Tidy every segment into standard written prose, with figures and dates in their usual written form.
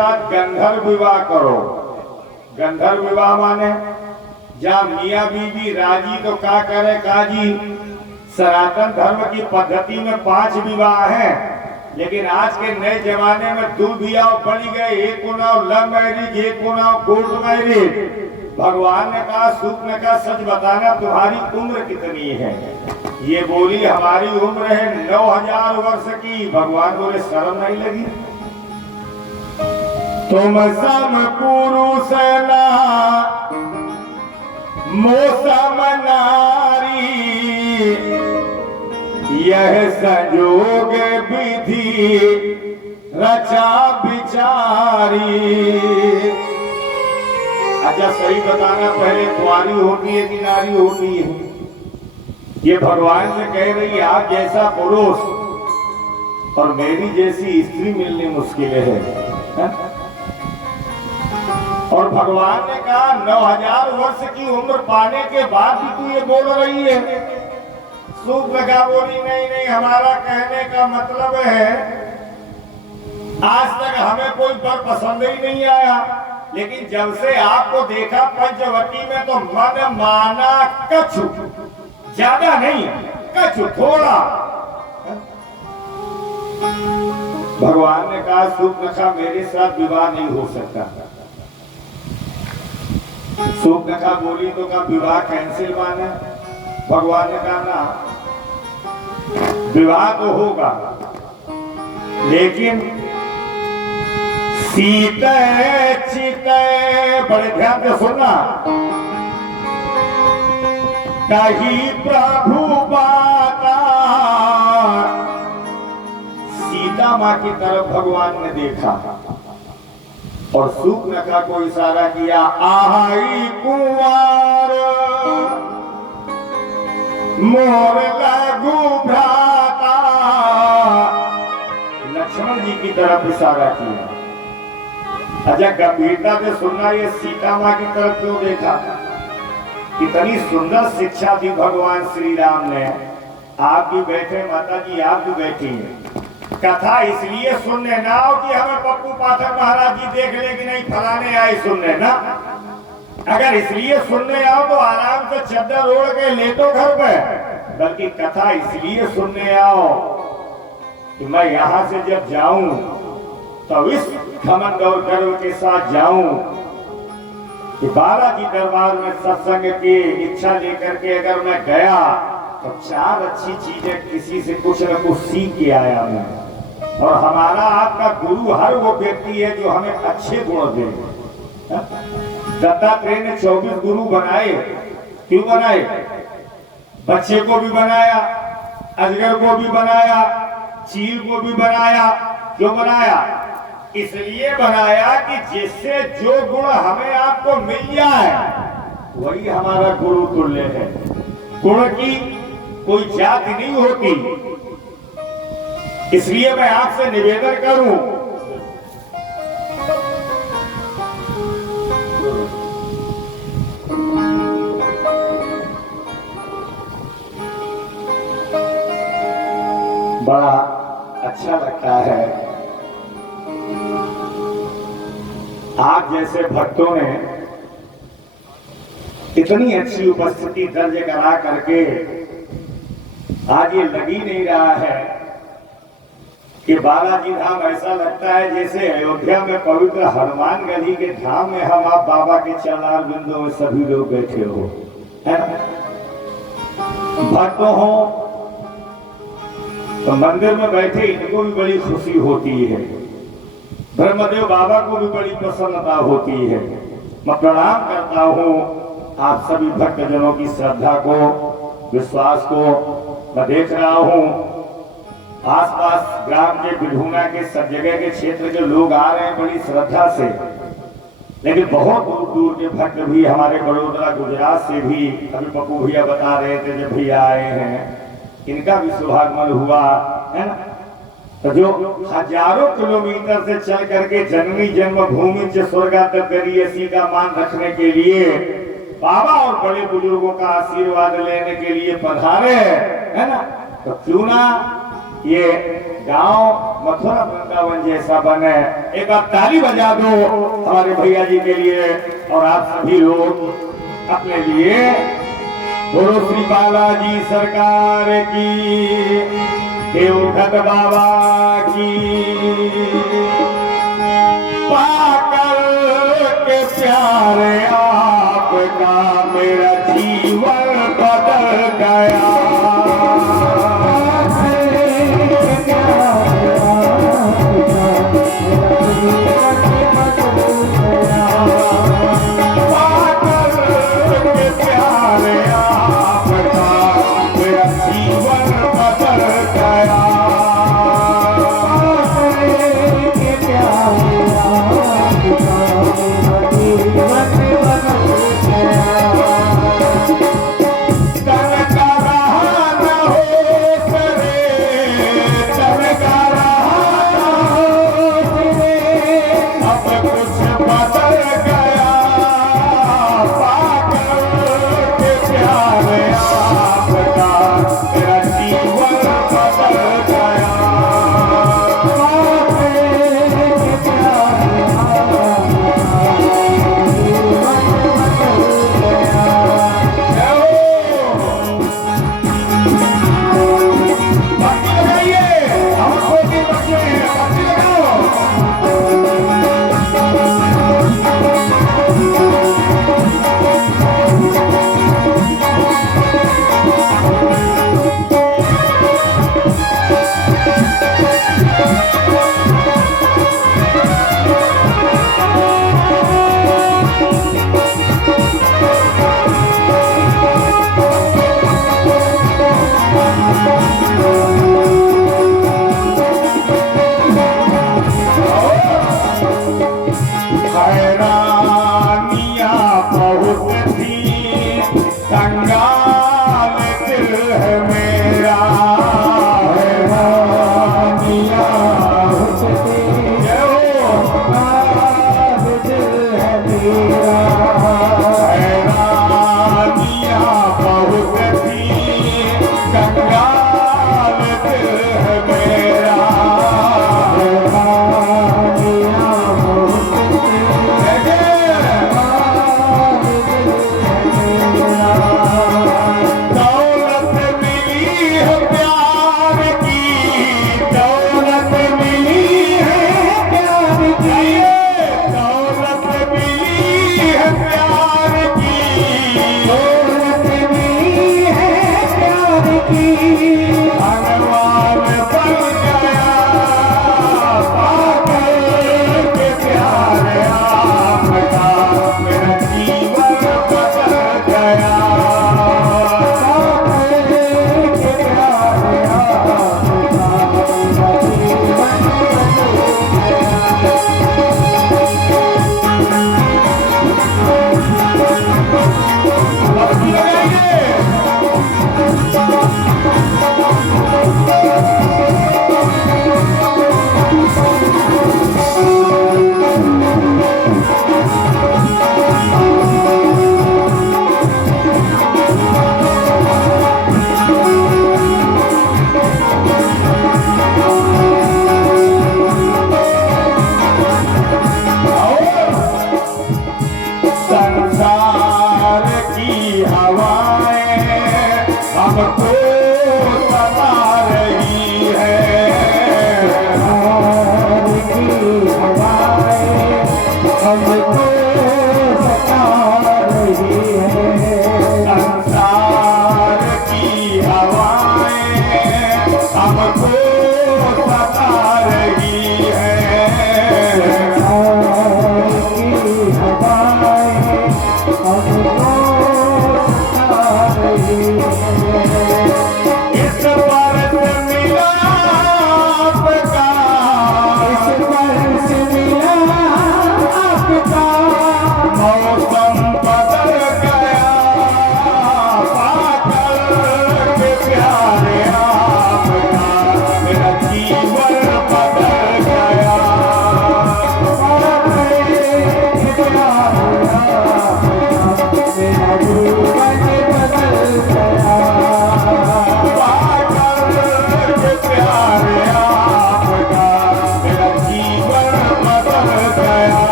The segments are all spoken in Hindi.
साथ गंधर्व विवाह करो। गंधर्व विवाह माने जब मियाँ बीवी राजी तो क्या करे काजी। सनातन धर्म की पद्धति में 5 विवाह हैं, लेकिन आज के नए जमाने में 2 विवाह बढ़ गए। एक को नाम लव मैरिज, एक को नाम कोर्ट मैरिज। भगवान ने कहा, सूत ने कहा, सच बताना तुम्हारी उम्र कितनी है। ये बोली हमारी उम्र है 9000 वर्ष की। भगवान बोले शर्म नहीं लगी? तुम सम पुरुष ना मौसम नारी, यह संजोग विधि रचा विचारी। अच्छा सही बताना, पहले कुंवारी होती है कि नारी होती है? ये भगवान से कह रही है, आप जैसा पुरुष और मेरी जैसी स्त्री मिलनी मुश्किल है। और भगवान ने कहा 9000 वर्ष की उम्र पाने के बाद भी तू ये बोल रही है। सूप लगा बोली, नहीं नहीं, हमारा कहने का मतलब है आज तक हमें कोई बर पसंद ही नहीं आया, लेकिन जब से आपको देखा पंचवटी में तो मन माना कछु, ज्यादा नहीं कछु, थोड़ा। भगवान ने कहा, सूप नखा मेरे साथ विवाह नहीं हो सकता। सूप नखा बोली तो का विवाह कैंसिल माने? भगवान ने कहा ना, विवाह तो होगा, लेकिन सीते चिते, बड़े ध्यान से सुनना, कहीं प्रभु बाता। सीता माँ की तरफ भगवान ने देखा और सूर्पनखा को इशारा किया, आहाई कुंवार मोर लघु भ्राता। लक्ष्मण जी की तरफ इशारा किया। अच्छा गंभीरता से सुनना, ये सीता माँ की तरफ क्यों देखा? इतनी सुंदर शिक्षा दी भगवान श्री राम ने। आप भी बैठे, माता जी आप भी बैठी हैं। कथा इसलिए सुनने ना हो कि हमें पप्पू पाठक महाराज जी देख ले कि नहीं फलाने आए सुनने ना। अगर इसलिए सुनने आओ तो आराम से चद्दर ओढ़ के लेटो घर पे, बल्कि कथा इसलिए सुनने आओ कि मैं यहाँ से जब जाऊं तो इस घमंड और गर्व के साथ जाऊं कि बालाजी दरबार में सत्संग की इच्छा लेकर के अगर मैं गया तो 4 अच्छी चीजें किसी से कुछ न कुछ सीख के आया मैं। और हमारा आपका गुरु हर वो व्यक्ति है जो हमें अच्छे गुण दे। दत्तात्रेय ने 24 गुरु बनाए। क्यों बनाए? बच्चे को भी बनाया, अजगर को भी बनाया, चील को भी बनाया। क्यों बनाया? इसलिए बनाया कि जिससे जो गुण हमें आपको मिल जाए वही हमारा गुरु तुल्य है। गुण की कोई जाति नहीं होती। इसलिए मैं आपसे निवेदन करूं, बड़ा अच्छा लगता है आप जैसे भक्तों ने इतनी अच्छी उपस्थिति दर्ज करा करके आज ये लग ही नहीं रहा है कि बालाजी धाम ऐसा लगता है जैसे अयोध्या में पवित्र हनुमानगढ़ी के धाम में हम आप बाबा के चरणार बिंदु में सभी लोग बैठे हो, है ना? भक्त हो तो मंदिर में बैठे इनको भी बड़ी खुशी होती है। ब्रह्मदेव बाबा को भी बड़ी प्रसन्नता होती है। मैं प्रणाम करता हूँ आप सभी भक्तजनों की श्रद्धा को, विश्वास को। मैं देख रहा हूँ आसपास ग्राम के बिढ़ूना के सब जगह के क्षेत्र के लोग आ रहे हैं बड़ी श्रद्धा से, लेकिन बहुत दूर दूर के भक्त भी हमारे बड़ोदरा गुजरात से भी, अभी पप्पू भैया बता रहे थे जब भैया आए हैं, इनका भी सौभाग्य हुआ है ना। तो जो हजारों किलोमीटर से चल करके जननी जन्मभूमि से स्वर्गातरी का मान रखने के लिए बाबा और बड़े बुजुर्गों का आशीर्वाद लेने के लिए पधारे, है ना। तो क्यों ना ये गांव मथुरा वृंदावन जैसा बने। एक आप ताली बजा दो हमारे भैया जी के लिए और आप सभी लोग अपने लिए। बोलो श्री बालाजी सरकार की, देवघट बाबा की। पाकर के प्यारे आपका मेरा जीवन बदल गया।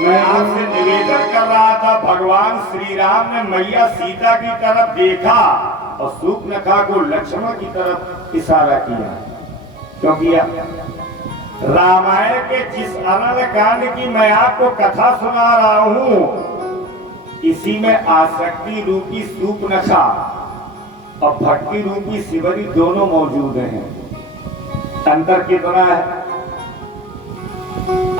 मैं आपसे निवेदन कर रहा था, भगवान श्री राम ने मैया सीता की तरफ देखा और शूर्पणखा को लक्ष्मण की तरफ इशारा किया। क्योंकि रामायण के जिस अनल कांड की मैं आपको कथा सुना रहा हूं, इसी में आसक्ति रूपी शूर्पणखा और भक्ति रूपी शिवरी दोनों मौजूद हैं। अंतर कितना है?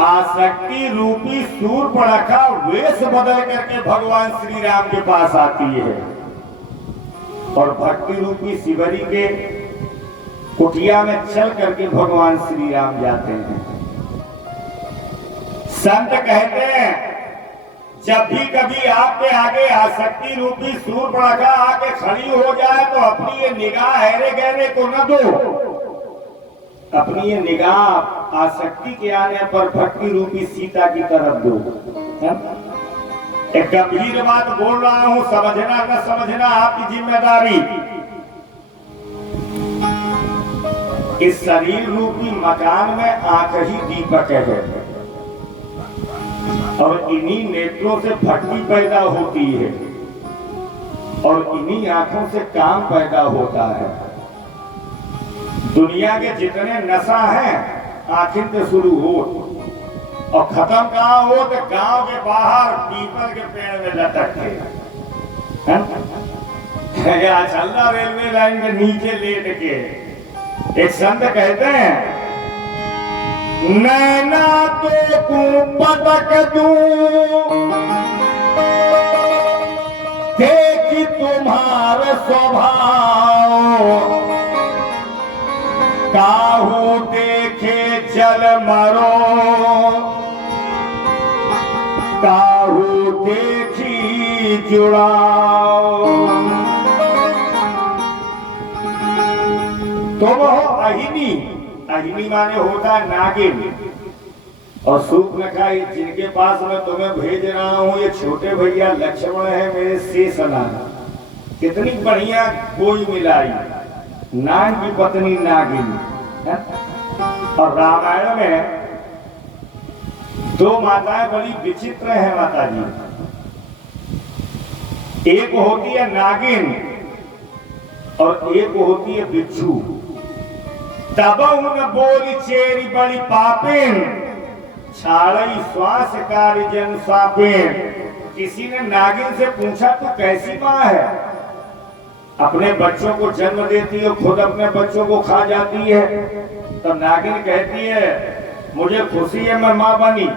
आसक्ति रूपी शूर्पणखा वेश बदल करके भगवान श्री राम के पास आती है और भक्ति रूपी शिवरी के कुटिया में चल करके भगवान श्री राम जाते हैं। संत कहते हैं, जब भी कभी आपके आगे आसक्ति रूपी शूर्पणखा आके खड़ी हो जाए तो अपनी ये निगाह हैरे गहरे को न दो, अपनी ये निगाह आसक्ति के आने पर भक्ति रूपी सीता की तरफ दो। एक गंभीर बात बोल रहा हूं, समझना न समझना आपकी जिम्मेदारी। इस शरीर रूपी मकान में आंख ही दीपक है और इन्हीं नेत्रों से भक्ति पैदा होती है और इन्हीं आंखों से काम पैदा होता है। दुनिया के जितने नशा हैं आखिर से शुरू हो और खत्म कहाँ हो तो गांव के बाहर पीपल के पेड़ में लटकते या चलना रेलवे लाइन के नीचे लेट के। एक संत कहते हैं, नैना तो पटक दूं देखी तुम्हारे स्वभाव, काहू देखे जल मरो, काहू देखी जुड़ाओ। तुम हो अहिनी, अहिनी माने होता है नागिन, और शूर्पणखा जिनके पास मैं तुम्हें भेज रहा हूँ ये छोटे भैया लक्ष्मण है मेरे शेषनाग। कितनी बढ़िया कोई मिलाई, नाग की पत्नी नागिन। और रामायण में दो माताएं बड़ी विचित्र हैं माता जी। एक होती है नागिन और एक होती है बिच्छू। तब उन बोली चेरी बड़ी पापिन, छाड़ई श्वास कार्य जन सापिन। किसी ने नागिन से पूछा तू कैसी माँ है? अपने बच्चों को जन्म देती है, खुद अपने बच्चों को खा जाती है। तो नागिन कहती है मुझे खुशी है मैं माँ बनी,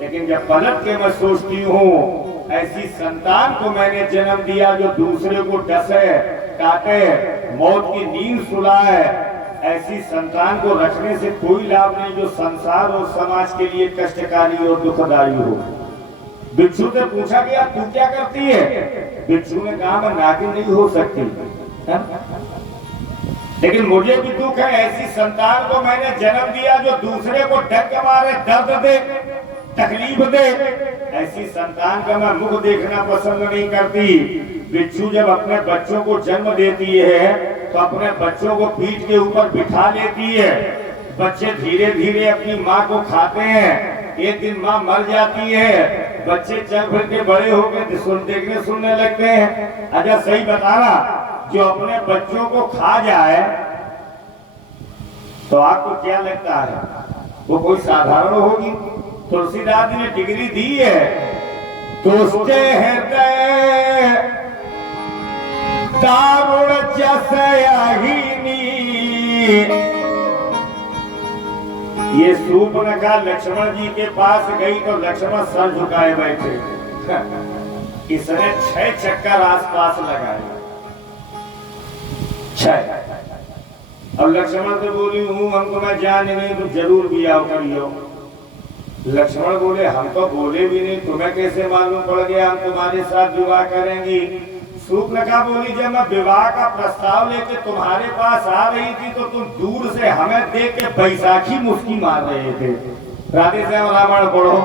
लेकिन जब पलट के मैं सोचती हूँ ऐसी संतान को मैंने जन्म दिया जो दूसरे को डसे, काटे, मौत की नींद सुलाए, ऐसी संतान को रखने से कोई लाभ नहीं जो संसार और समाज के लिए कष्टकारी और दुखदायी हो। बिच्छू से पूछा गया तू क्या करती है? बिच्छू ने कहा मैं नागिन नहीं हो सकती है? लेकिन मुझे भी दुख है, ऐसी संतान को मैंने जन्म दिया जो दूसरे को डंक मारे, दर्द दे, तकलीफ दे। ऐसी संतान का मैं मुख देखना पसंद नहीं करती। बिच्छू जब अपने बच्चों को जन्म देती है तो अपने बच्चों को पीठ के ऊपर बिठा लेती है। बच्चे धीरे धीरे अपनी माँ को खाते हैं। एक दिन माँ मर जाती है, बच्चे चल फिर के बड़े हो गए देखने सुनने लगते हैं। अच्छा सही बताना, जो अपने बच्चों को खा जाए तो आपको क्या लगता है वो कोई साधारण होगी? तुलसीदास जी ने डिग्री दी है, दोस्ते हृदय दारुण जसयाहिनी। ये शूर्पणखा लक्ष्मण जी के पास गई तो लक्ष्मण सर झुकाए बैठे। इसने 6 चक्कर आसपास लगाए, 6। अब लक्ष्मण से बोली हूँ हमको मैं जान नहीं तो जरूर बियाह करियो। लक्ष्मण बोले हम तो बोले भी नहीं, तुम्हें कैसे मालूम पड़ गया हम तुम्हारे साथ विवाह करेंगी? शूर्पणखा बोली जब मैं विवाह का प्रस्ताव लेके तुम्हारे पास आ रही थी तो तुम दूर से हमें देख के बैसाखी मुस्की मार रहे थे। राधे श्याम रामायण पढ़ो।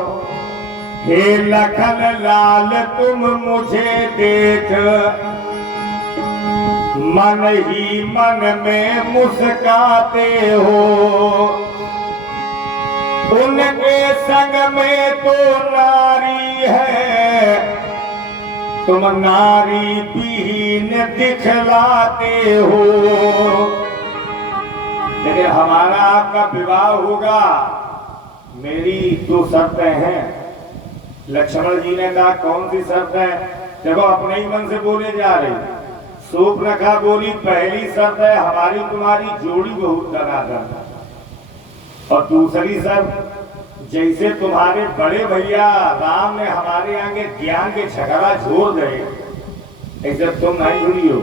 हे लखन लाल तुम मुझे देख, मन ही मन में मुस्काते हो। उनके संग में तो नारी है, तुम नारी बीन दिखलाते हो। लेकिन हमारा आपका विवाह होगा, मेरी दो शर्तें हैं। लक्ष्मण जी ने कहा कौन सी शर्त है? देखो अपने ही मन से बोले जा रहे। सूर्पनखा बोली पहली शर्त है हमारी तुम्हारी जोड़ी बहुत दनादन, और दूसरी शर्त जैसे तुम्हारे बड़े भैया राम ने हमारे आगे ज्ञान के झगड़ा छोड़ दे, ऐसे तुम नहीं जुड़ी हो।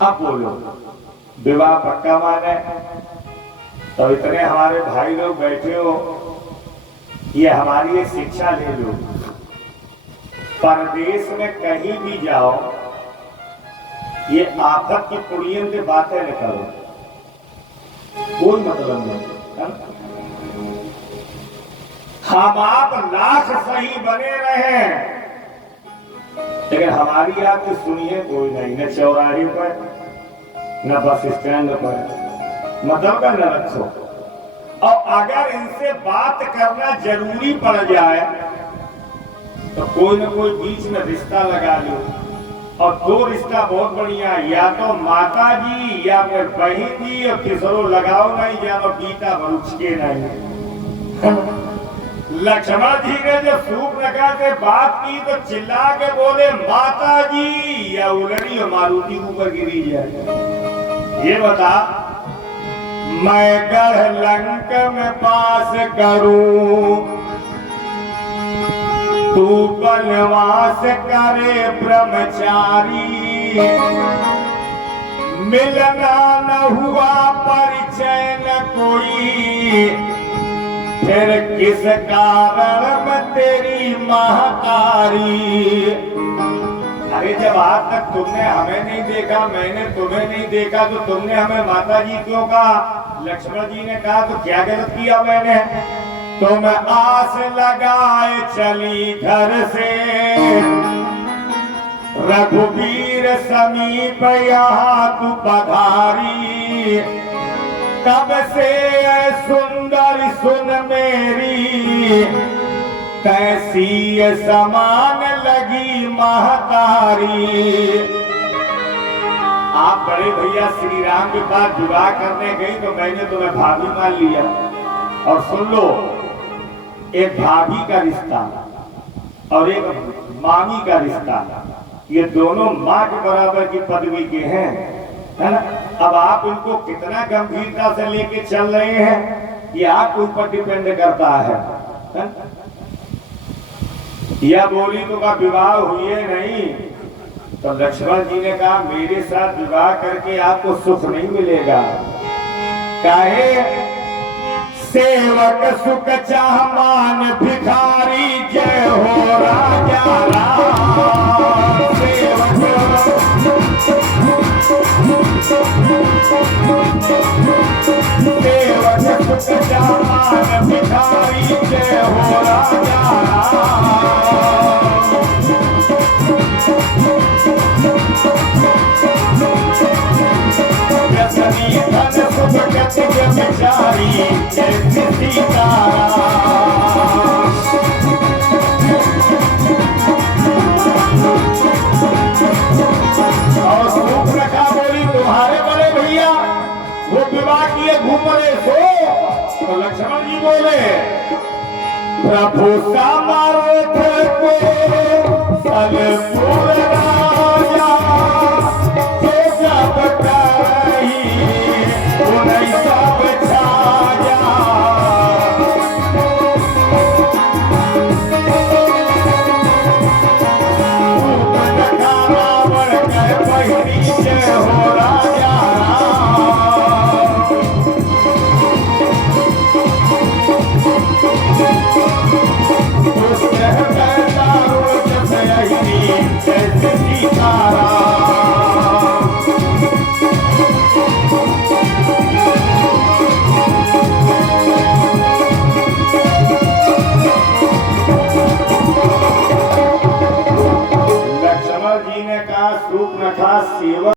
अब बोलो विवाह पक्का माने? तो इतने हमारे भाई लोग बैठे हो, ये हमारी एक शिक्षा ले लो। परदेश में कहीं भी जाओ, ये आफत की पुड़ियन की बातें न करो, कोई मतलब नहीं। हम आप लाख सही बने रहे, लेकिन हमारी आपकी सुनिए कोई नहीं, न चौराहे पर न बस स्टैंड पर, मतलब का न रखो। और अगर इनसे बात करना जरूरी पड़ जाए तो कोई न कोई बीच में रिश्ता लगा लो। और दो रिश्ता बहुत बढ़िया, या तो माता जी या फिर बहन जी, और किसरो लगाओ नहीं जानो गीता वृक्ष के नहीं। लक्ष्मण जी ने जब सूर्पनखा से बात की तो चिल्ला के बोले माता जी, या उलड़ी और मारुति ऊपर गिरी जाए। ये बता मैं गढ़ लंक में पास करूं, तू वनवास करे ब्रह्मचारी। मिलना न हुआ परिचय न कोई, फिर किस कारण में तेरी महतारी। अरे जब आज तक तुमने हमें नहीं देखा, मैंने तुम्हें नहीं देखा, तो तुमने हमें माता जी क्यों कहा? लक्ष्मण जी ने कहा तो क्या गलत किया मैंने? तुम आस लगाए चली घर से, रघुवीर समीप यहाँ तू पधारी। कब से सुंदर सुन मेरी, कैसी समान लगी महतारी। आप बड़े भैया श्री राम के पास विवाह करने गई तो मैंने तुम्हें भाभी मान लिया। और सुन लो, एक भाभी का रिश्ता और एक मामी का रिश्ता, ये दोनों माँ के बराबर की पदवी के हैं, है ना? अब आप उनको कितना गंभीरता से लेके चल रहे हैं, ये आपके ऊपर डिपेंड करता है। यह बोली तो का विवाह हुई नहीं, तो लक्ष्मण जी ने कहा मेरे साथ विवाह करके आपको सुख नहीं मिलेगा। काहे? सेवक सुख चाह मान भिखारी, जय हो राजा राम। सेवक सुख चाह मान भिखारी, जय हो राजा राम। धन सुख गति बेचारी, जय सीताराम। और सूर्पनखा बोली तुम्हारे बड़े भैया वो विवाह किए घूम रहे सो, तो लक्ष्मण जी बोले प्रभु समर्थ को सलपुर राजा, तो सब करही उन्हीं सब छाया। सूर्पनखा रावण कह पहिरी, जय हो राजा राम। दुष्ट कहता रोज भयहिनी, जय सीताराम। लक्ष्मण जी ने कहा सूर्पनखा सेवक